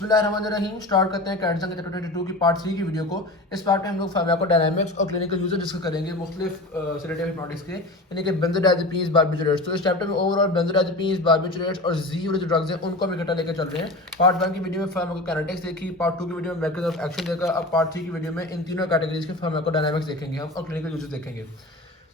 बिस्मिल्लाहिर्रहमानिर्रहीम। स्टार्ट करते हैं कैट संख्या 22 की पार्ट 3 की वीडियो को। इस पार्ट में हम लोग फार्माकोडायनामिक्स और क्लिनिकल यूजर डिस्कस करेंगे मुख्तलिफ सेडेटिव हिप्नोटिक्स के, यानी कि बेंजोडाइजेपीन्स, बार्बिटूरेट्स। तो इस चैप्टर में ओवरऑल बेंजोडाइजेपीन्स, बार्बिटूरेट्स और जी वाले जो ड्रग्स हैं उनको हम इकट्ठा लेकर चल रहे हैं। पार्ट 1 की वीडियो में फार्माकोकाइनेटिक्स देखी, पार्ट 2 की वीडियो में मैकेनिज्म ऑफ एक्शन देखा। अब पार्ट 3 की वीडियो में इन तीनों कैटेगरीज के फार्माकोडायनामिक्स देखेंगे हम और क्लिनिकल यूजर देखेंगे।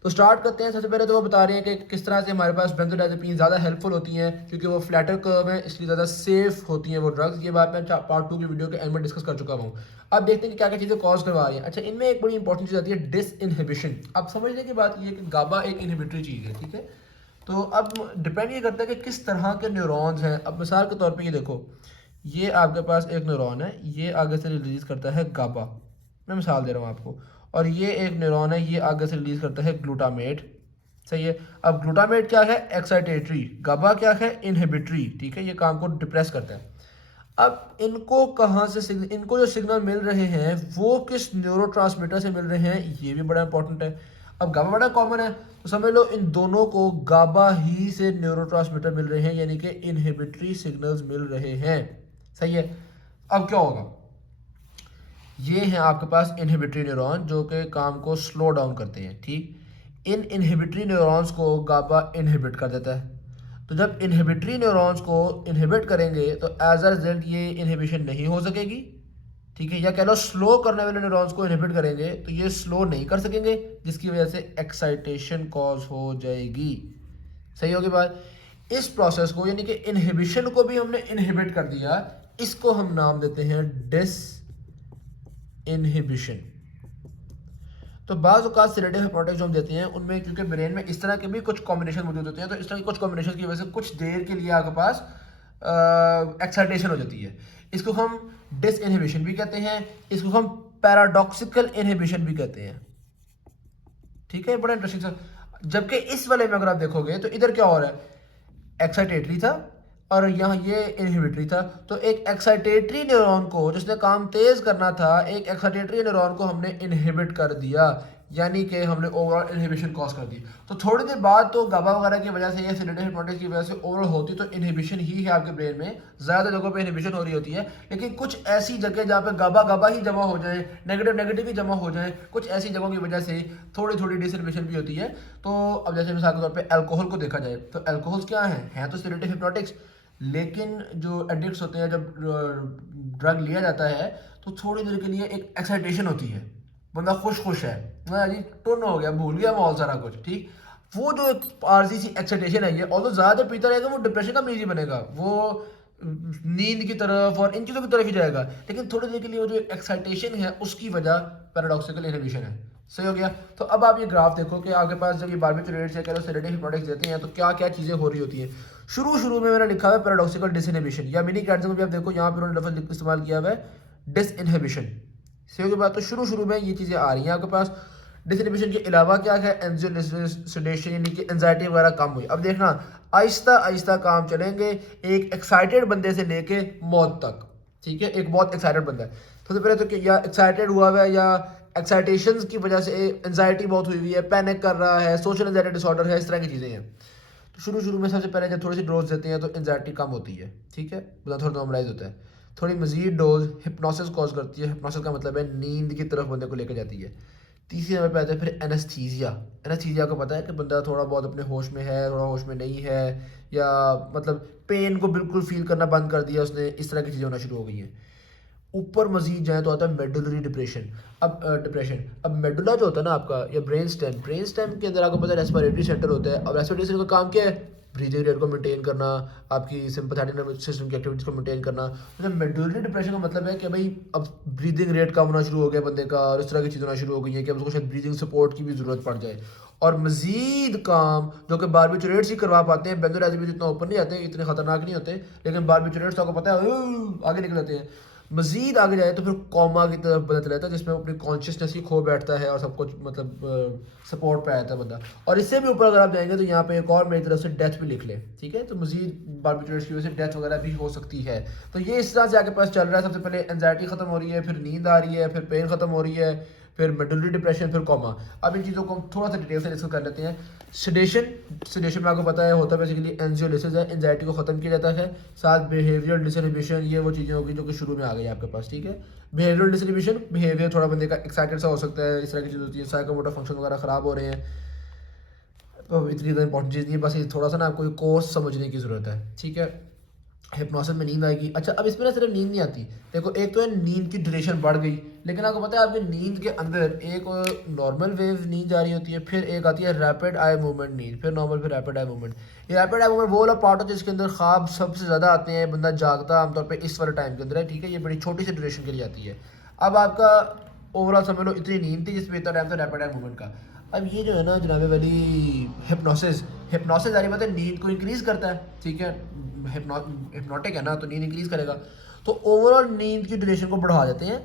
तो स्टार्ट करते हैं। सबसे पहले तो वो बता रहे हैं कि किस तरह से हमारे पास बेंजोडाइजेपीन ज़्यादा हेल्पफुल होती हैं, क्योंकि वो फ्लैटर कर्व है इसलिए ज़्यादा सेफ होती हैं वो ड्रग्स। ये बात मैं पार्ट 2 की वीडियो के एंड में डिस्कस कर चुका हूँ। अब देखते हैं कि क्या क्या चीज़ें कॉज करवा रही हैं। अच्छा, इनमें एक बड़ी इंपॉर्टेंट चीज़ आती है डिसइनहिबिशन। अब समझने की बात ये है कि गाबा एक इनहिबिटरी चीज़ है, ठीक है। तो अब डिपेंड ये करता है कि किस तरह के न्यूरॉन्स हैं। अब मिसाल के तौर पर ये देखो, ये आपके पास एक न्यूरॉन है, ये आगे से रिलीज करता है गाबा। मैं मिसाल दे रहा हूँ आपको। और ये एक न्यूरॉन है, ये आगे से रिलीज करता है ग्लूटामेट। सही है। अब ग्लूटामेट क्या है? एक्साइटेटरी। गाबा क्या है? इनहिबिटरी। ठीक है, ये काम को डिप्रेस करता है। अब इनको कहाँ से इनको जो सिग्नल मिल रहे हैं वो किस न्यूरोट्रांसमीटर से मिल रहे हैं, ये भी बड़ा इंपॉर्टेंट है। अब गाबा बड़ा कॉमन है, तो समझ लो इन दोनों को गाबा ही से न्यूरोट्रांसमीटर मिल रहे हैं, यानी कि इनहिबिटरी सिग्नल्स मिल रहे हैं। सही है। अब क्या होगा? ये हैं आपके पास इनहिबिटरी न्यूरॉन जो कि काम को स्लो डाउन करते हैं। ठीक, इन इनहिबिटरी न्यूरॉन्स को गाबा इनहिबिट कर देता है। तो जब इनहिबिटरी न्यूरॉन्स को इनहिबिट करेंगे तो एज अ रिजल्ट ये इनहिबिशन नहीं हो सकेगी। ठीक है, या कह लो स्लो करने वाले न्यूरॉन्स को इनहिबिट करेंगे तो ये स्लो नहीं कर सकेंगे, जिसकी वजह से एक्साइटेशन कॉज हो जाएगी। सही होगी बात। इस प्रोसेस को यानी कि इनहिबिशन को भी हमने इनहिबिट कर दिया, इसको हम नाम देते हैं डिस इनहिबिशन। तो बाज़ औक़ात सेडेटिव हिप्नोटिक्स जो हम देते हैं उनमें क्योंकि ब्रेन में इस तरह के भी कुछ कॉम्बिनेशन मौजूद होते हैं, तो इस तरह की कुछ कॉम्बिनेशन की वजह से कुछ देर के लिए आपके पास एक्साइटेशन हो जाती है। इसको हम डिस इनहिबिशन भी कहते हैं, इसको हम पैराडॉक्सिकल इनहिबिशन भी कहते हैं। ठीक है, बड़ा इंटरेस्टिंग सा। जबकि इस वाले में अगर आप देखोगे तो इधर क्या हो रहा है? एक्साइटेटरी था और यहाँ ये इनहिबिटरी था। तो एक एक्साइटेटरी न्यूरॉन को जिसने काम तेज करना था, एक एक्साइटेटरी न्यूरॉन को हमने इनहिबिट कर दिया, यानी कि हमने ओवरऑल इनहिबिशन कॉज कर दी। तो थोड़ी देर बाद तो गाबा वगैरह की वजह से या सेडेटिव हिप्नोटिक्स की वजह से ओवरऑल होती तो इनहिबिशन ही है आपके ब्रेन में, ज़्यादा जगहों पे इनहिबिशन हो रही होती है। लेकिन कुछ ऐसी जगह जहाँ पे गाबा गाबा ही जमा हो जाए, नेगेटिव नेगेटिव ही जमा हो जाए, कुछ ऐसी जगहों की वजह से थोड़ी थोड़ी डिसइनहिबिशन भी होती है। तो अब जैसे मिसाल के तौर पर अल्कोहल को देखा जाए तो अल्कोहल्स क्या हैं तो सेडेटिव हिप्नोटिक्स, लेकिन जो एडिक्ट्स होते हैं जब ड्रग लिया जाता है तो थोड़ी देर के लिए एक एक्साइटेशन होती है, बंदा खुश खुश है, जी टुन हो गया, भूल गया माहौल सारा कुछ। ठीक, वो जो एक आरजी सी एक्साइटेशन है ये, और ज़्यादा पीता रहेगा वो डिप्रेशन का मरीज ही बनेगा, वो नींद की तरफ और इन चीज़ों की तरफ ही जाएगा। लेकिन थोड़ी देर के लिए वो जो एक्साइटेशन है उसकी वजह पैराडॉक्सिकल इनहिबिशन है। सही हो गया। तो अब आप ये ग्राफ देखो कि आपके पास जब ये बार्बिटूरेट्स या कह लो सेडेटिव हिप्नोटिक्स देते हैं तो क्या क्या चीज़ें हो रही होती हैं। शुरू में मैंने लिखा हुआ है पैराडॉक्सिकल डिसइनहिबिशन, या मिनी कैट्स में भी आप देखो यहाँ पर उन्होंने लफ्ज़ इस्तेमाल किया हुआ है डिसइनहिबिशन। सही होगी बात। तो शुरू में ये चीज़ें आ रही हैं आपके पास। डिसइनहिबिशन के अलावा क्या है? एंजियोसेडेशन, यानी कि एंजाइटी वगैरह कम हुई। अब देखना आहिस्ता आहिस्ता काम चलेंगे एक एक्साइटेड बंदे से लेके मौत तक। ठीक है, एक बहुत एक्साइटेड बंदा है, सबसे पहले तो या एक्साइटेड हुआ हुआ है या एक्साइटेशन की वजह से एंजाइटी बहुत हुई हुई है, पैनिक कर रहा है, सोशल एंजाइटी डिसऑर्डर है, इस तरह की चीज़ें हैं। तो शुरू में सबसे पहले जब थोड़ी सी डोज देते हैं तो एंजाइटी कम होती है। ठीक है, बंदा थोड़ा नॉर्मलाइज होता है। थोड़ी मजीद डोज हिप्नोसिस कॉज करती है। हिप्नोसिस का मतलब है नींद की तरफ बंदे को लेकर जाती है। तीसरी नंबर पे आता है फिर एनेस्थीसिया। एनेस्थीसिया को पता है कि बंदा थोड़ा बहुत अपने होश में है, थोड़ा होश में नहीं है, या मतलब पेन को बिल्कुल फील करना बंद कर दिया उसने, इस तरह की चीज़ें होना शुरू हो गई हैं। ऊपर मजीद जाए तो आता है मेडुलरी डिप्रेशन। अब मेडुला जो होता है ना आपका, या ब्रेन स्टेम के अंदर आपको पता है रेस्पिरेटरी सेंटर होता है। अब रेस्पिरेटरी सेंटर का काम क्या है? ब्रीदिंग रेट को मेंटेन करना, आपकी सिंपैथेटिक नर्वस सिस्टम की एक्टिविटीज को मेंटेन करना। तो मेडुलरी डिप्रेशन का मतलब है कि भाई अब ब्रीदिंग रेट कम होना शुरू हो गया बंदे का, और इस तरह की चीज़ें होना शुरू हो गई है कि अब उसको शायद ब्रीदिंग सपोर्ट की भी ज़रूरत पड़ जाए। और मजीद काम जो कि बार्बिटूरेट्स ही करवा पाते हैं, बेंजोडाइजेपीन्स इतना ऊपर नहीं आते, इतने खतरनाक नहीं होते, लेकिन बार्बिटूरेट्स आपको पता है आगे निकल जाते हैं। मजीद आगे जाए तो फिर कॉमा की तरफ बदल चला जाता है, जिसमें अपनी कॉन्शियसनेस ही खो बैठता है और सब कुछ मतलब सपोर्ट पे आ जाता है बंदा। और इससे भी ऊपर अगर आप जाएंगे तो यहाँ पे एक और मेरी तरफ से डेथ भी लिख ले। ठीक है, तो मजीद बार्बिटूरेट्स की वजह से डेथ वगैरह भी हो सकती है। तो ये इस तरह से आपके पास चल रहा है। सबसे पहले एंजाइटी खत्म हो रही है, फिर नींद आ रही है, फिर पेन खत्म हो रही है, फिर मेडुलरी डिप्रेशन, फिर कोमा। अब इन चीज़ों को हम थोड़ा सा डिटेल से डिस्कस कर लेते हैं। सेडेशन में आपको पता है होता है बेसिकली एंजियोलिसिस है, एंजाइटी को ख़त्म किया जाता है। साथ बिहेवियरल डिसइनहिबिशन, ये वो चीज़ें होगी जो कि शुरू में आ गई आपके पास, ठीक है। बिहेवियरल डिसइनहिबिशन, बिहेवियर थोड़ा बंदे का एक्साइटेड सा हो सकता है, इस तरह की चीज़ होती है। साइकोमोटर फंक्शन वगैरह ख़राब हो रहे हैं, तो इतनी ज़्यादा इंपॉर्टेंट चीज़ नहीं है, बस ये थोड़ा सा ना आपको कोर्स समझने की ज़रूरत है, ठीक है। हिप्नोसिस में नींद आएगी। अच्छा, अब इसमें ना सिर्फ नींद नहीं आती, देखो एक तो है नींद की ड्यूरेशन बढ़ गई, लेकिन आपको पता है आपकी नींद के अंदर एक नॉर्मल वेव नींद जा रही होती है, फिर एक आती है रैपिड आई मूवमेंट नींद, फिर नॉर्मल, फिर रैपिड आई मूवमेंट। ये रैपिड आई मूवमेंट वो वाला पार्ट होता है जिसके अंदर ख्वाब सबसे ज़्यादा आते हैं, बंदा जागता आमतौर पर इस वाले टाइम के अंदर है, ठीक है। ये बड़ी छोटी सी ड्यूरेशन के लिए आती है। अब आपका ओवरऑल समझ लो इतनी नींद थी जिसमें इतना टाइम था रैपिड आई मूवमेंट का। अब ये जो है ना जनाब वाली हिप्नोसिस, हिप्नोसिस सारी बात है नींद को इंक्रीज़ करता है, ठीक है। हिप्नोटिक है ना, तो नींद इंक्रीज़ करेगा, तो ओवरऑल नींद की ड्यूरेशन को बढ़ा देते हैं,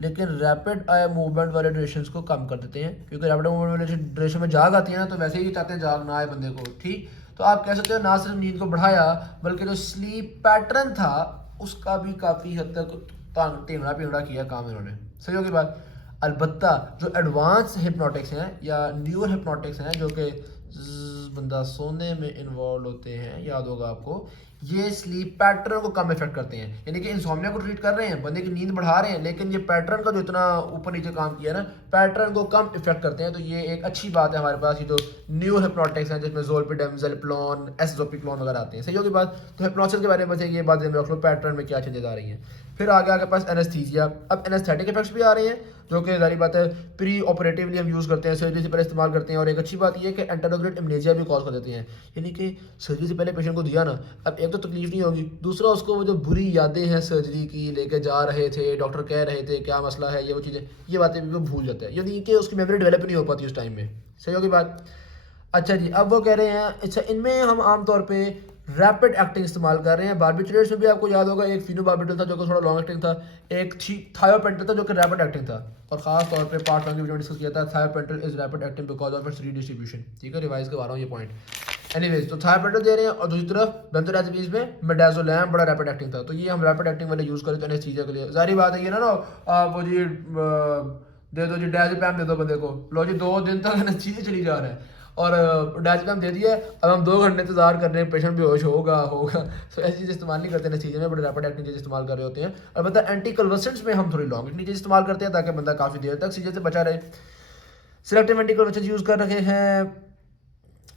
लेकिन रैपिड आई मूवमेंट वाले ड्यूरेशन को कम कर देते हैं, क्योंकि रैपिड आई मूवमेंट वाले ड्यूरेशन में जाग आती है ना, तो वैसे ही चाहते हैं जाग ना आए बंदे को, ठीक। तो आप कह सकते हो ना सिर्फ नींद को बढ़ाया, बल्कि जो स्लीप पैटर्न था उसका भी काफ़ी हद तक टेढ़ा पेढ़ा किया काम इन्होंने, सही होगी बात। अलबत्ता जो एडवांस हिप्नोटिक्स हैं या न्यू हिप्नोटिक्स हैं जो कि बंदा सोने में इन्वॉल्व होते हैं, याद होगा आपको, ये स्लीप पैटर्न को कम इफेक्ट करते हैं, यानी कि इंसोम्निया को ट्रीट कर रहे हैं, बंदे की नींद बढ़ा रहे हैं, लेकिन ये पैटर्न का जो इतना ऊपर नीचे काम किया ना, पैटर्न को कम इफेक्ट करते हैं। तो ये एक अच्छी बात है हमारे पास, ये जो न्यू हिप्नोटिक्स हैं जिसमें ज़ोलपिडेम, ज़ेलप्लोन, एसोपिक्लोन वगैरह आते हैं, सही होगी बात। तो हिप्नोसिस के बारे में बस ये बात ध्यान रख लो, पैटर्न में क्या चेंजेस आ रही हैं। फिर आगे आपके पास एनेस्थीसिया, अब एनेस्थेटिक इफेक्ट्स भी आ रहे हैं, जो कि जारी बात है प्री ऑपरेटिवली हम यूज़ करते हैं, सर्जरी से पहले इस्तेमाल करते हैं। और एक अच्छी बात यह है कि एंटेरोग्रेट एमनेसिया भी कॉज कर देते हैं, यानी कि सर्जरी से पहले पेशेंट को दिया ना, अब एक तो तकलीफ नहीं होगी, दूसरा उसको वो जो बुरी यादें हैं सर्जरी की, लेके जा रहे थे, डॉक्टर कह रहे थे क्या मसला है, ये वो चीज़ें, ये बातें भी वो भूल जाता है, यानी कि उसकी मेमोरी डेवलप नहीं हो पाती उस टाइम में, सही होगी बात। अच्छा जी, अब वो कह रहे हैं, अच्छा इनमें हम आमतौर पे रैपिड एक्टिंग इस्तेमाल कर रहे हैं। बार्बिट्रेट्स में भी आपको याद होगा एक फिनोबार्बिटल था जो कि थोड़ा लॉन्ग एक्टिंग था, एक थायोपेंटल था जो कि रैपिड एक्टिंग था, और खास तौर पे पार्ट 1 की वीडियो में डिस्कस किया था, thiopental is rapid acting because of its redistribution, ठीक है। रिवाइज करवा रहा हूँ ये पॉइंट। एनीवेज, तो थायोपेंटल दे रहे हैं, और दूसरी तरफ बेंजोडाइज़ेपिन्स में मिडाज़ोलैम बड़ा रैपिड एक्टिंग था, तो ये हम रैपिड एक्टिंग वाले यूज़ करते हैं इस चीज़ों के लिए। जारी बात है ये ना वो जी दे दो जी डायज़ेपैम दे दो बंदे को, लो जी 2 दिन तक चीज़ें चली जा रहा है, और डायज़ेपैम दे दिया, अब हम 2 घंटे इंतजार कर रहे हैं, पेशेंट बेहोश होगा। तो ऐसी चीज़ इस्तेमाल नहीं करते हैं चीज़ें में, बड़े रैपिड एक्टिंग चीज़ इस्तेमाल कर रहे होते हैं। अलबत्ता एंटी कन्वर्सेंट्स में हम थोड़ी लॉन्ग एक्टिंग चीज़ इस्तेमाल करते हैं ताकि बंदा काफ़ी देर तक सीजर से बचा रहे। सिलेक्टिव एंटी कन्वर्सेंट्स यूज़ कर रहे हैं,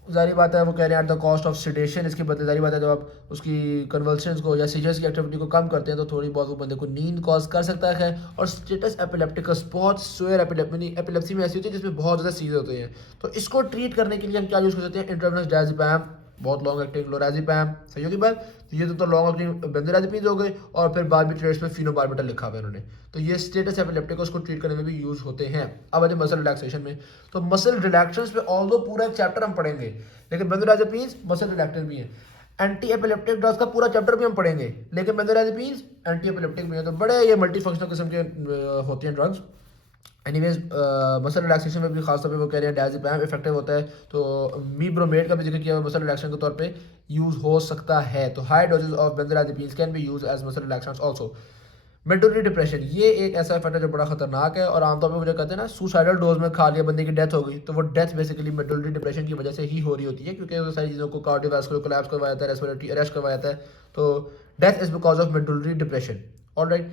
जारी बात है वो कह रहे हैं at the cost of sedation, इसके बदले जारी बात है जब आप उसकी कन्वल्शंस को या सीजर्स की एक्टिविटी को कम करते हैं तो थोड़ी बहुत वो बंदे को नींद कॉज कर सकता है। और स्टेटस एपिलेप्टिकस, बहुत सुअर एपिलेप्सी में ऐसी होती है जिसमें बहुत ज़्यादा सीजर होते हैं, तो इसको ट्रीट करने के लिए हम क्या यूज़ कर सकते हैं, इंट्रावेनस डायज़ेपैम, बहुत लॉन्ग एक्टिंग लोराज़ेपैम, सही होगी बात। तो ये तो लॉन्ग एक्टिंग बेंजोडाइज़ेपिन्स हो गए, और फिर बार्बिट्रेट्स में फिनोबार्बिटल लिखा हुआ है इन्होंने, तो ये स्टेटस एपिलेप्टिकस को ट्रीट करने में भी यूज़ होते हैं। अब आते मसल रिलैक्सेशन में, तो मसल रिलैक्सेशन पे ऑल्दो पूरा एक चैप्टर हम पढ़ेंगे, लेकिन बेंजोडाइज़ेपिन्स मसल रिलैक्सेशन भी है। एंटी एपिलेप्टिक ड्रग्स का पूरा चैप्टर भी हम पढ़ेंगे, लेकिन बेंजोडाइज़ेपिन्स एंटी एपिलेप्टिक भी है, तो बड़े ये मल्टी फंक्शनल किस्म के होते हैं ड्रग्स। एनीवेज, मसल रिलैक्सेशन में भी खासतौर पे वो कह रहे हैं डायज़ेपैम इफेक्टिव होता है, तो मीब्रोमेड का भी जिक्र किया हुआ मसल रिलैक्सेशन के तौर पे यूज़ हो सकता है। तो high doses of benzodiazepines can be use as muscle relaxants also. Medullary depression, ये एक ऐसा इफेक्ट है जो बड़ा खतरनाक है, और आमतौर पे मुझे कहते हैं ना सुसाइडल डोज में खा लिया बंदे की डेथ हो गई, तो वो डेथ बेसिकली मेडुलरी डिप्रेशन की वजह से ही हो रही होती है, क्योंकि वो सारी चीज़ों को कार्डियोवैस्कुलर कोलैप्स करवाया जाता है, रेस्पिरेटरी अरेस्ट करवाया जाता है, तो death is because of medullary depression. Alright,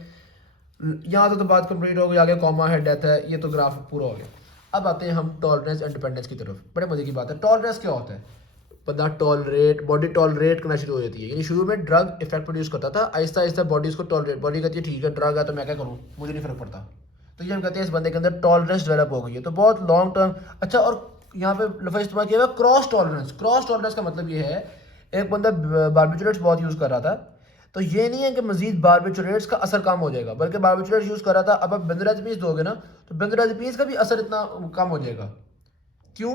यहाँ तो बात कंप्लीट हो गई, आगे कॉमा है, डेथ है, ये तो ग्राफ पूरा हो गया। अब आते हैं हम टॉलरेंस एंड डिपेंडेंस की तरफ। बड़े मजे की बात है, टॉलरेंस क्या होता है, बंदा टॉलरेट, बॉडी टॉलरेट करना शुरू हो जाती है, यानी शुरू में ड्रग इफेक्ट प्रोड्यूस करता था, आहिस्ता आहिस्ता बॉडी उसको टॉलरेट, बॉडी कहती है ठीक है ड्रग है तो मैं क्या करूँ, मुझे नहीं फर्क पड़ता, तो ये हम कहते हैं इस बंदे के अंदर टॉलरेंस डेवलप हो गई है, तो बहुत लॉन्ग टर्म। अच्छा, और यहाँ पे लफ्ज़ इस्तेमाल किया हुआ क्रॉस टॉलरेंस। क्रॉस टॉलरेंस का मतलब ये है, एक बंदा बार्बिचुरेट्स बहुत यूज़ कर रहा था, तो ये नहीं है कि मजीद बार्बिचुरेट्स का असर कम हो जाएगा, बल्कि बार्बिचुरेट्स यूज़ कर रहा था, अब आप बेंजोडाइज़ेपिन्स दोगे ना तो बेंजोडाइज़ेपिन्स का भी असर इतना कम हो जाएगा। क्यों?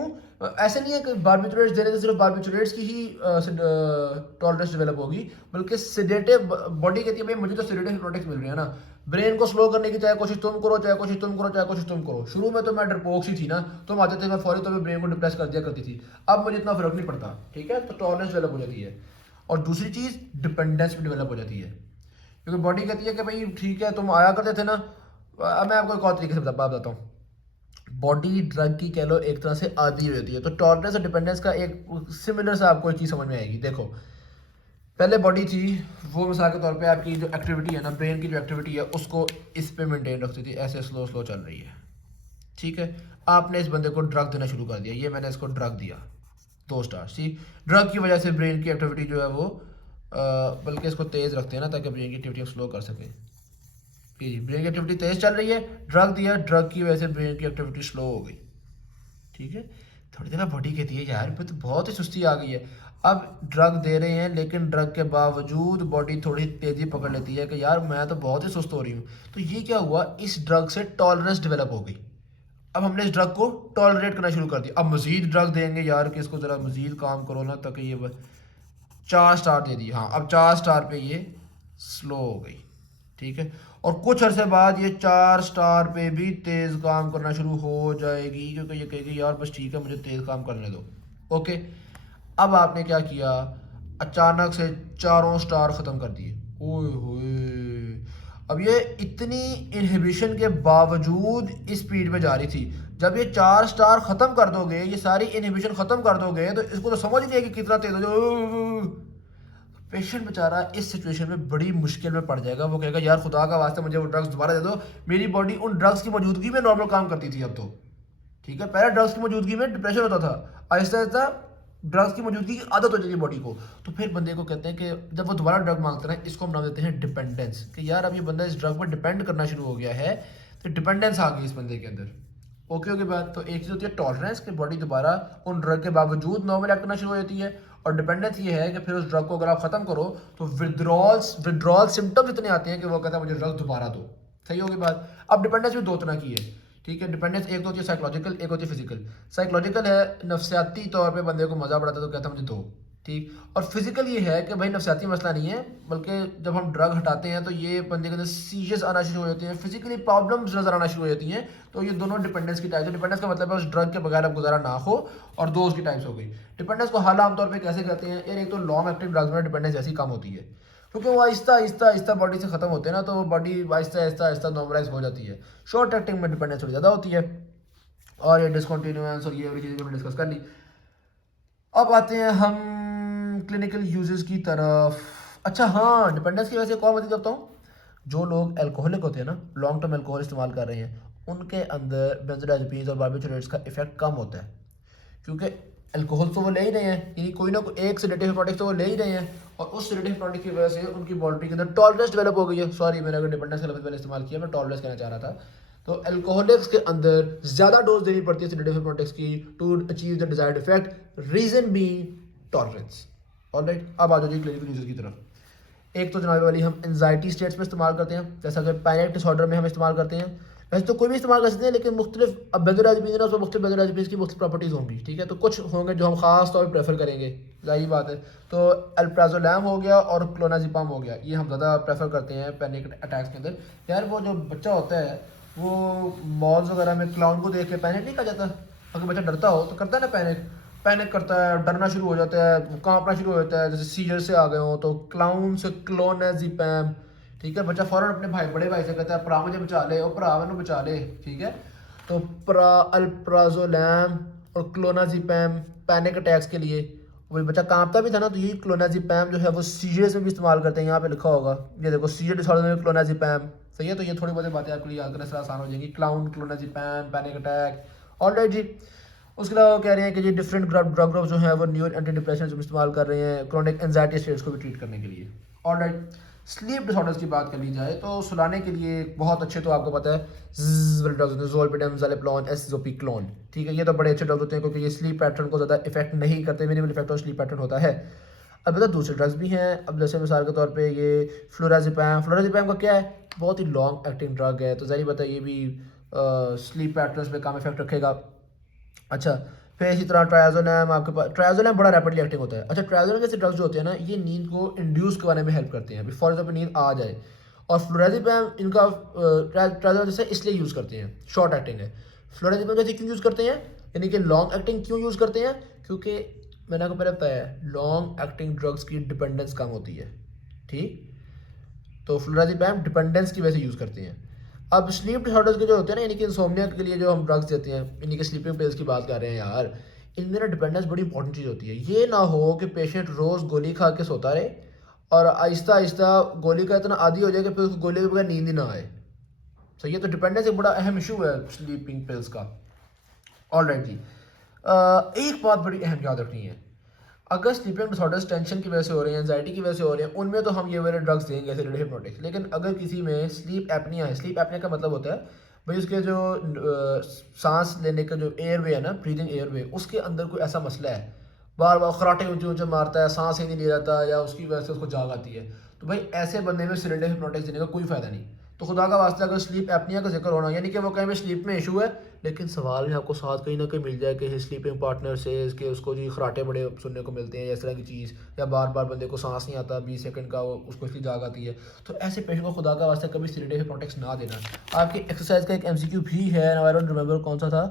ऐसे नहीं है कि बार्बिचुरेट्स देने से सिर्फ बार्बिचुरेट्स की ही टॉलरेंस डेवलप होगी, बल्कि सेडेटिव, बॉडी कहती है भाई मुझे तो सेडेटिव हिप्नोटिक्स मिल रहे हैं ना, ब्रेन को स्लो करने की चाहे कोशिश तुम करो, चाहे कोशिश तुम करो, चाहे कोशिश तुम करो। शुरू में तो मैं डरपोक सी थी ना, तुम आते थे मैं फौरी तो मैं ब्रेन को डिप्रेस कर दिया करती थी, अब मुझे इतना फर्क नहीं पड़ता, ठीक है। तो टॉलरेंस डेवलप हो जाती है, और दूसरी चीज़ डिपेंडेंस भी डेवलप हो जाती है, क्योंकि बॉडी कहती है कि भाई ठीक है तुम आया करते थे ना, अब मैं आपको एक और तरीके से बताता हूँ। बॉडी ड्रग की कह लो एक तरह से आदी हो जाती है। तो टॉलरेंस और डिपेंडेंस का एक सिमिलर सा आपको एक चीज़ समझ में आएगी। देखो पहले बॉडी थी, वो मिसाल के तौर पे आपकी जो एक्टिविटी है ना, ब्रेन की जो एक्टिविटी है उसको इस पे मेंटेन रखती थी, ऐसे स्लो स्लो चल रही है, ठीक है। आपने इस बंदे को ड्रग देना शुरू कर दिया, ये मैंने इसको ड्रग दिया 2 स्टार, सी ड्रग की वजह से ब्रेन की एक्टिविटी जो है वो बल्कि इसको तेज़ रखते हैं ना ताकि ब्रेन की एक्टिविटी हम स्लो कर सकें। जी ब्रेन की एक्टिविटी तेज़ चल रही है, ड्रग दिया, ड्रग की वजह से ब्रेन की एक्टिविटी स्लो हो गई, ठीक है। थोड़ी देर में बॉडी कहती है यार पे तो बहुत ही सुस्ती आ गई है। अब ड्रग दे रहे हैं लेकिन ड्रग के बावजूद बॉडी थोड़ी तेज़ी पकड़ लेती है कि यार मैं तो बहुत ही सुस्त हो रही हूँ। तो ये क्या हुआ, इस ड्रग से टॉलरेंस डेवलप हो गई। अब हमने इस ड्रग को टॉलरेट करना शुरू कर दिया। अब मजीद ड्रग देंगे यार कि इसको ज़रा मजीद काम करो ना, ताकि ये 4 स्टार दे दी, हाँ अब 4 स्टार पे ये स्लो हो गई, ठीक है। और कुछ अरसे बाद ये 4 स्टार पे भी तेज़ काम करना शुरू हो जाएगी, क्योंकि ये कहेगी यार बस ठीक है मुझे तेज़ काम करने दो, ओके। अब आपने क्या किया, अचानक से 4 स्टार ख़त्म कर दिए, ओए होए। अब ये इतनी इनहिबिशन के बावजूद इस स्पीड में जा रही थी। जब ये 4 स्टार ख़त्म कर दोगे, ये सारी इनहिबिशन ख़त्म कर दोगे, तो इसको तो समझ नहीं है कि कितना तेज़ हो जाए। पेशेंट बेचारा इस सिचुएशन में बड़ी मुश्किल में पड़ जाएगा। वो कहेगा यार खुदा का वास्ते मुझे वो ड्रग्स दोबारा दे दो, मेरी बॉडी उन ड्रग्स की मौजूदगी में नॉर्मल काम करती थी अब तो, ठीक है। पहले ड्रग्स की मौजूदगी में डिप्रेशन होता था, आहिस्ता आहिस्ता ड्रग्स की मौजूदगी की आदत हो जाती है बॉडी को। तो फिर बंदे को कहते हैं कि जब वो दोबारा ड्रग मांगते हैं, इसको हम नाम देते हैं डिपेंडेंस, कि यार अब ये बंदा इस ड्रग पर डिपेंड करना शुरू हो गया है, तो डिपेंडेंस आ गई इस बंदे के अंदर। ओके ओके बात। तो एक चीज़ होती है टॉलरेंस, कि बॉडी दोबारा उन ड्रग के बावजूद नॉर्मल एक्ट करना शुरू हो जाती है, और डिपेंडेंस ये है कि फिर उस ड्रग को अगर आप खत्म करो तो विड्रॉल सिम्टम्स इतने आते हैं कि वो कहता है मुझे ड्रग दोबारा दो। सही होगी बात। अब डिपेंडेंस भी 2 तरह की है, ठीक है। डिपेंडेंस एक तो होती है साइकोलॉजिकल, एक होती है फिजिकल। साइकोलॉजिकल है नफसियाती तौर पे बंदे को मजा पड़ता है तो कहता है मुझे दो, ठीक। और फिजिकल ये है कि भाई नफसियाती मसला नहीं है, बल्कि जब हम ड्रग हटाते हैं तो ये बंदे के अंदर सीरियस आना शुरू हो जाते हैं, फिजिकली प्रॉब्लम्स नजर आना शुरू हो जाती हैं। तो ये दोनों डिपेंडेंस की टाइप्स है। डिपेंडेंस का मतलब है उस ड्रग के बगैर अब गुजारा ना हो, और 2 उसकी टाइप्स हो गई। डिपेंडेंस को हल आमतौर पर कैसे करते हैं यार, एक तो लॉन्ग एक्टिव ड्रग्स में डिपेंडेंस ऐसी कम होती है, क्योंकि वो आहिस्ता आहिस्ता आहिस्ता बॉडी से खत्म होते हैं ना, तो बॉडी आहिस्ता आहिस्ता आहिस्ता नॉर्मलाइज हो जाती है। शॉर्ट एक्टिंग में डिपेंडेंस थोड़ी ज़्यादा होती है, और ये डिसकंटिन्यूएंस और ये वाली चीज़ें हमने डिस्कस कर ली। अब आते हैं हम क्लिनिकल यूजेस की तरफ। अच्छा हाँ, डिपेंडेंस की वजह से एक और बात करता हूँ, जो लोग अल्कोहलिक होते हैं ना, लॉन्ग टर्म अल्कोहल इस्तेमाल कर रहे हैं, उनके अंदर बेंजोडाइजेपीन्स और बार्बिटूरेट्स का इफेक्ट कम होता है, क्योंकि अल्कोहल तो वो ले ही रहे हैं, यानी कोई ना कोई एक सेडेटिव प्रोडक्ट तो वो ले ही रहे हैं, और उस सेडेटिव प्रोडक्ट की वजह से उनकी बॉडी के अंदर टॉलरेंस डेवलप हो गई है। सॉरी मैंने अगर डिपेंडेंस का लफ्ज़ पहले इस्तेमाल किया, मैं टॉलरेंस कहना चाह रहा था। तो अल्कोहलिक्स के अंदर ज़्यादा डोज देनी पड़ती है सेडेटिव प्रोडक्ट्स की to achieve the desired effect, reason be tolerance. Alright, अब आ जाओ जी क्लिनिकल यूजेस की तरफ। एक तो जनाब वाली हम एंजाइटी स्टेट्स में इस्तेमाल करते हैं, जैसा कि पैनिक डिसऑर्डर में हम इस्तेमाल करते हैं। वैसे तो कोई भी इस्तेमाल कर सकते हैं, लेकिन मुख्तलिफ अब बेंजोडाइजेपीन है उसमें मुख्तलिफ बेंजोडाइजेपीन्स की मुख्तलिफ प्रॉपर्टीज़ होंगी, ठीक है। तो कुछ होंगे जो हम खास तौर पर प्रेफर करेंगे, जाहिर बात है। तो अल्प्राजोलैम हो गया और क्लोनाजिपाम हो गया, ये हम ज़्यादा प्रेफर करते हैं पैनिक अटैक्स के अंदर। यार वो जो बच्चा होता है वो मॉल्स वगैरह में क्लाउन को देख के पैनिक नहीं कर जाता, अगर बच्चा डरता हो तो करता है ना पैनिक करता है, डरना शुरू हो जाता है, कांपना शुरू हो जाता है, जैसे सीजर से आ गए हो। तो क्लाउन से क्लोनाजिपाम, ठीक है। बच्चा फ़ौरन अपने बड़े भाई से कहता है भरा मुझे बचा ले, और भरा मैंने बचा ले, ठीक है। तो अल्प्राजोलैम और क्लोनाजिपाम पैनिक अटैक्स के लिए, वही बच्चा कांपता भी था ना, तो यही क्लोनाजिपाम जो है वो सीजर्स में भी इस्तेमाल करते हैं। यहाँ पे लिखा होगा, ये देखो सीजर डिसऑर्डर में क्लोनाजिपाम, सही है। तो ये थोड़ी बहुत बातें आपके लिए याद करने से आसान हो जाएंगी। क्लाउन, क्लोनाजिपाम, पैनिक अटैक, ऑलराइट जी। उसके अलावा वो कह रहे हैं कि जी डिफरेंट ड्रग ग्रुप जो है वो न्यू एंटी डिप्रेशन इस्तेमाल कर रहे हैं क्रोनिक एंजाइटी स्टेट्स को भी ट्रीट करने के लिए। ऑलराइट, स्लीप डिसऑर्डर्स की बात कर ली जाए तो सुलाने के लिए बहुत अच्छे, तो आपको पता है ड्रग्स होते हैं, ज़ोलपिडेम, ज़ालेप्लोन, एसिज़ोपिक्लोन, ठीक है। ये तो बड़े अच्छे ड्रग्स होते हैं क्योंकि ये स्लीप पैटर्न को ज़्यादा इफेक्ट नहीं करते, minimal effect on sleep pattern होता है। अब बता दूसरे ड्रग्स भी हैं। अब जैसे मिसाल के तौर पे ये फ्लोराजिपाम का क्या है, बहुत ही लॉन्ग एक्टिंग ड्रग है, तो जाहिर बात है ये भी स्लीप पैटर्न्स पे कम इफेक्ट रखेगा। अच्छा, फिर इसी तरह ट्रायाजोलैम, आपके पास ट्रायाजोलैम बड़ा रैपिडली एक्टिंग होता है। अच्छा, ट्रायाजोलैम जैसे ड्रग्स जो होते हैं ना, ये नींद को इंड्यूस करवाने में हेल्प करते हैं, अभी फॉर एग्जाम्पल नींद आ जाए। और फ्लोराजिपाम इनका ट्रायाजोलैम जैसे इसलिए यूज़ करते हैं, शॉर्ट एक्टिंग है। फ्लोराजिपाम जैसे क्यों यूज़ करते हैं, यानी कि लॉन्ग एक्टिंग क्यों यूज़ करते हैं, क्योंकि मैंने आपको पहले बताया लॉन्ग एक्टिंग ड्रग्स की डिपेंडेंस कम होती है, ठीक। तो फ्लोराजिपाम डिपेंडेंस की वजह से यूज़ करते हैं। अब स्लीप डिसऑर्डर्स के जो होते हैं ना, यानी कि इंसोम्निया के लिए जो हम ड्रग्स देते हैं, यानी कि स्लीपिंग पिल्स की बात कर रहे हैं यार, इनमें ना डिपेंडेंस बड़ी इंपॉर्टेंट चीज़ होती है। ये ना हो कि पेशेंट रोज़ गोली खा के सोता रहे और आहिस्ता आहिस्ता गोली का इतना आदी हो जाए कि फिर उसको गोली के बगैर नींद ही ना आए। सही है, तो डिपेंडेंस एक बड़ा अहम इशू है स्लीपिंग पिल्स का। ऑल राइट जी। एक बात बड़ी अहम याद रखनी है, अगर स्लीपिंग डिसऑर्डर्स टेंशन की वजह से हो रहे हैं, एंजाइटी की वजह से हो रहे हैं, उनमें तो हम ये वाले ड्रग्स देंगे जैसे हिप्नोटिक्स। लेकिन अगर किसी में स्लीप एपनिया है, स्लीप एपनिया का मतलब होता है भाई उसके जो सांस लेने का जो एयरवे है ना, ब्रीदिंग एयरवे, उसके अंदर कोई ऐसा मसला है, बार बार खराटे ऊंचे ऊंचे मारता है, सांस ही नहीं ले जाता, या उसकी वजह से उसको जाग आती है, तो भाई ऐसे बंदे में सिलेंडर हिप्नोटिक्स देने का कोई फ़ायदा नहीं। तो खुदा का वास्ता अगर स्लीप एपनिया का जिक्र होना, यानी कि वो कहीं में स्लीप में इशू है, लेकिन सवाल में आपको साथ कहीं ना कहीं मिल जाए कि स्लीपिंग पार्टनर से इसके उसको जी खराटे बड़े सुनने को मिलते हैं, इस तरह की चीज़, या बार बार बंदे को सांस नहीं आता 20 सेकंड का, वो उसको इसलिए जाग आती है, तो ऐसे पेशेंट को खुदा का वास्ता कभी सिलेंडर हिप्नोटिक्स ना देना। आपकी एक्सरसाइज का एक एमसीक्यू भी है, आई डोंट रिमेंबर कौन सा था,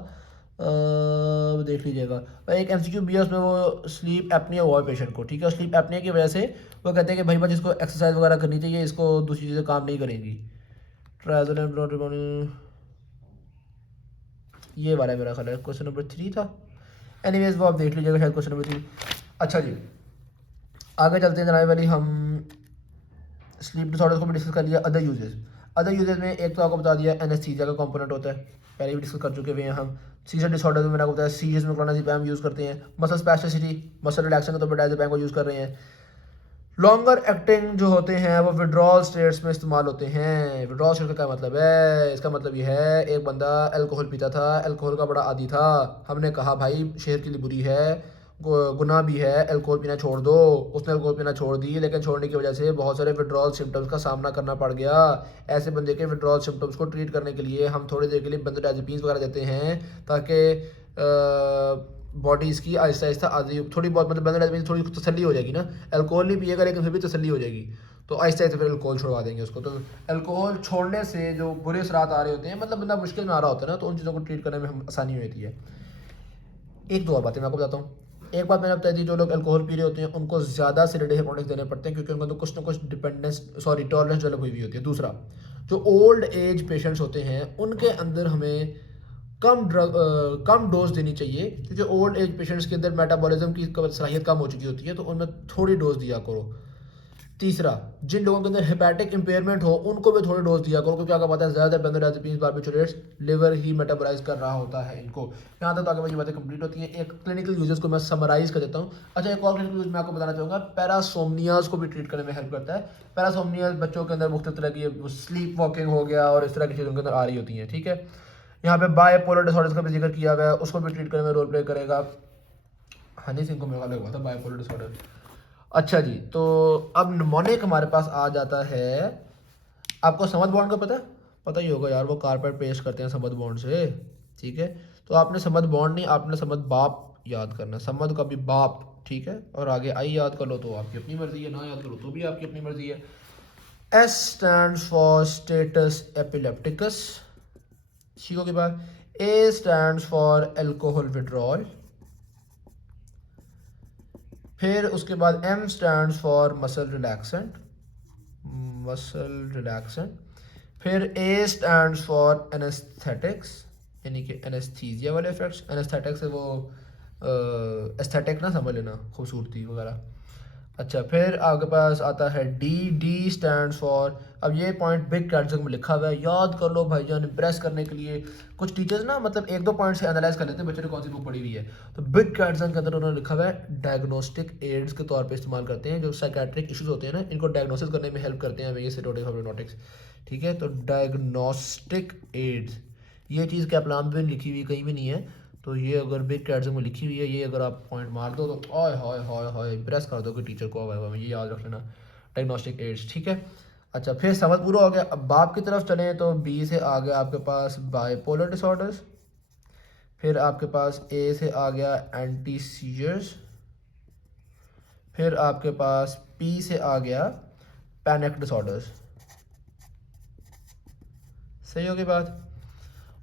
देख लीजिएगा। एक एमसीक्यू भी है, उसमें वो स्लीप एपनिया हुआ है पेशेंट को, ठीक है, स्लीप एपनिया की वजह से वो कहते हैं कि भाई जिसको एक्सरसाइज वगैरह करनी चाहिए, इसको दूसरी चीज़ें काम नहीं करेंगी। ये वाला है मेरा ख्याल है, क्वेश्चन नंबर 3 था। एनीवेज वो आप देख लीजिएगा, शायद क्वेश्चन नंबर 3। अच्छा जी, आगे चलते हैं जनाब वाली, हम स्लीप डिसऑर्डर्स को भी डिस्कस कर लिया। अदर यूजेस, अदर यूजेस में एक तो आपको बता दिया एनेस्थीसिया का कंपोनेंट होता है, पहले भी डिस्कस कर चुके हुए हैं हम। सीजर डिसऑर्डर में मैंने आपको बताया सीजर्स में क्लोनाज़ेपैम यूज़ करते हैं। मसल स्पैस्टिसिटी, मसल रिलैक्सन के तौर पर डायज़ेपैम को यूज़ कर रहे हैं। लॉन्गर एक्टिंग जो होते हैं वो विड्रॉल स्टेट्स में इस्तेमाल होते हैं। विड्रॉल स्टेट का क्या मतलब है? इसका मतलब ये है, एक बंदा अल्कोहल पीता था, अल्कोहल का बड़ा आदी था, हमने कहा भाई सेहत के लिए बुरी है, गुनाह भी है, अल्कोहल पीना छोड़ दो। उसने अल्कोहल पीना छोड़ दी, लेकिन छोड़ने की वजह से बहुत सारे विड्रॉल सिम्टम्स का सामना करना पड़ गया। ऐसे बंदे के विड्रॉल सिम्टम्स को ट्रीट करने के लिए हम थोड़ी देर के लिए बेंजोडाइज़ेपीन्स वगैरह देते हैं, ताकि बॉडी इसकी आहिस्ता आहिस्ता आदि थोड़ी बहुत, मतलब बेंजोडाइज़ेपीन थोड़ी तसल्ली हो जाएगी ना। अल्कोहल नहीं पिएगा लेकिन फिर भी तसल्ली हो जाएगी, तो आहिस्ता आहिस्ता फिर अल्कोहल छुड़वा देंगे उसको। तो अल्कोहल छोड़ने से जो बुरे असरात आ रहे होते हैं, मतलब बंदा मुश्किल में आ रहा होता है ना, तो उन चीज़ों को ट्रीट करने में हम आसानी हो जाती है। एक दो और बातें मैं आपको बताता हूँ। एक बात मैंने बताई थी, जो लोग अल्कोहल पी रहे होते हैं उनको ज़्यादा सेडेटिव हिप्नोटिक्स देने पड़ते हैं, क्योंकि उनको तो कुछ ना कुछ डिपेंडेंस टॉलरेंस डेवलप हुई होती है। दूसरा, जो ओल्ड एज पेशेंट्स होते हैं उनके अंदर हमें कम डोज देनी चाहिए, क्योंकि ओल्ड एज पेशेंट्स के अंदर मेटाबॉलिज्म की सलाहियत कम हो चुकी होती है, तो उनमें थोड़ी डोज दिया करो। तीसरा, जिन लोगों के अंदर हेपेटिक इंपेयरमेंट हो उनको भी थोड़ी डोज दिया करो, क्योंकि आपको पता है ज़्यादातर बेंजोडाइज़ेपीन्स बारबिटूरेट्स लिवर ही मेटाबोलाइज कर रहा होता है इनको। यहाँ तक तो आगे मुझे बातें कंप्लीट होती हैं। एक क्लिनिकल यूजेस को मैं समराइज कर देता हूँ। अच्छा, एक और क्लिनिकल यूज मैं आपको बताना चाहूँगा, पैरासोमनियाज को भी ट्रीट करने में हेल्प करता है। पैरासोमनियाज बच्चों के अंदर मुख्तलिफ तरह की स्लीप वॉकिंग हो गया और इस तरह की चीज़ों के अंदर आ रही होती हैं, ठीक है। यहाँ पे बायपोलर डिसऑर्डर्स का भी जिक्र किया गया है, उसको भी ट्रीट करने में रोल प्ले करेगा। हनी सिंह को मेरे ख्याल हुआ था बायपोलर डिसऑर्डर। अच्छा जी, तो अब निमोनिक हमारे पास आ जाता है। आपको समद बॉन्ड का पता है? पता ही होगा यार, वो कारपेट पेश करते हैं समद बॉन्ड से, ठीक है। तो आपने समद बॉन्ड नहीं, आपने समद बाप याद करना है, समद का भी बाप, ठीक है। और आगे आई याद कर लो तो आपकी अपनी मर्जी है, ना याद करो तो भी आपकी अपनी मर्जी है। S stands for status epilepticus, ठीक हो के बाद। A stands for alcohol withdrawal, फिर उसके बाद M stands for muscle relaxant, muscle relaxant. फिर ए स्टैंड्स फॉर एनेस्थेटिक्स, यानी कि एनेस्थीसिया वाले इफेक्ट्स। एनेस्थेटिक्स है वो एस्थेटिक ना समझ लेना, खूबसूरती वगैरह। अच्छा, फिर आपके पास आता है डी, डी स्टैंड्स फॉर, अब ये पॉइंट बिग कैट्स में लिखा हुआ है, याद कर लो भाईजान, इम्प्रेस करने के लिए। कुछ टीचर्स ना मतलब एक दो पॉइंट से एनालाइज कर लेते हैं बच्चे ने कौन सी बुक पढ़ी हुई है। तो बिग कैट्स के अंदर उन्होंने लिखा हुआ है डायग्नोस्टिक एड्स के तौर पे इस्तेमाल करते हैं, जो साइकेट्रिक इश्यूज होते हैं ना, इनको डायग्नोसिस करने में हेल्प करते हैं ये सिरोटिक, ठीक है। तो डायग्नोस्टिक एड्स, ये चीज़ कैप्लान में लिखी हुई कहीं भी नहीं है, तो ये अगर बिग कैट्स में लिखी हुई है, ये अगर आप पॉइंट मार दो तो हाय हाय हाय हाय इम्प्रेस कर दो कि टीचर को, हवा ये याद रख लेना, डायग्नोस्टिक एड्स, ठीक है। अच्छा, फिर समझ पूरा हो गया। अब बाप की तरफ चलें तो बी से आ गया आपके पास बाइपोलर डिसऑर्डर्स, फिर आपके पास ए से आ गया एंटी सीजर्स, फिर आपके पास पी से आ गया पैनिक डिसऑर्डर्स, सही होगी बात।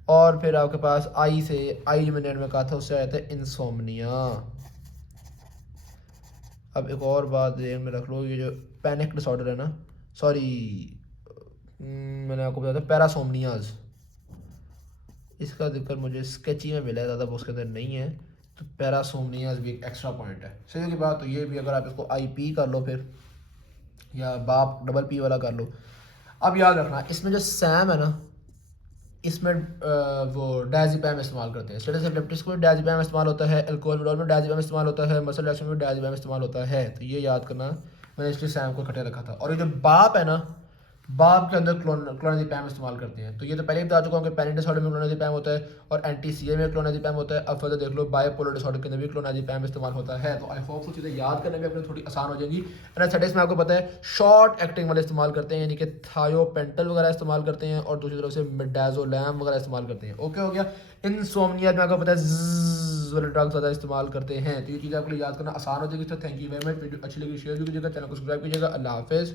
और फिर आपके पास आई से, आई जो मैंने में कहा था उससे आया था इंसोमनिया। अब एक और बात ध्यान में रख लो, ये जो पैनिक डिसऑर्डर है ना, सॉरी मैंने आपको बताया था पैरासोमनियाज, इसका जिक्र मुझे स्केची में मिला है, ज़्यादा उसके अंदर नहीं है। तो पैरासोमनियाज भी एक एक्स्ट्रा पॉइंट है। सीधी की बात तो ये भी, अगर आप इसको IP कर लो फिर, या बाप डबल P वाला कर लो। अब याद रखना इसमें जो सैम है ना, इसमें वो डायज़ेपम इस्तेमाल करते हैं। स्टेटस एपिलेप्टिक्स में डायज़ेपम इस्तेमाल होता है, अल्कोहल विड्रॉल में डायज़ेपम इस्तेमाल होता है, मसल रिलैक्सेशन में डायज़ेपम इस्तेमाल होता है। तो ये याद करना, मैंने इसलिए सैम को इकट्ठे रखा था। और ये जो बाप है ना, बाप के अंदर क्लोनाज़ेपम इस्तेमाल करते हैं। तो ये तो पहले ही बता चुका हूँ कि पैनिक डिसऑर्डर में क्लोनाज़ेपम होता है और NTCA में क्लोनाज़ेपम होता है। अब फर्दर देख लो, बाइपोलर डिसऑर्डर के अंदर भी क्लोनाज़ेपम इस्तेमाल होता है। तो आई होप सो चीज़ें याद करने में अपनी थोड़ी आसान हो जाएंगी। एनेस्थेटिक्स में आपको पता है शॉर्ट एक्टिंग वाले इस्तेमाल करते हैं, यानी कि थायोपेंटल वगैरह इस्तेमाल करते हैं, और दूसरी तरफ से मिडाजोलैम वगैरह इस्तेमाल करते हैं। ओके हो गया। इंसोम्निया में आपको पता है ज़्ज़ वाले ड्रग्स ज़्यादा इस्तेमाल करते हैं। तो ये चीज़ आपको याद करना आसान हो जाएगी। तो thank you very much. Video अच्छी लगी शेयर भी कीजिएगा, चैनल को सब्सक्राइब कीजिएगा। अल्लाह हाफिज़।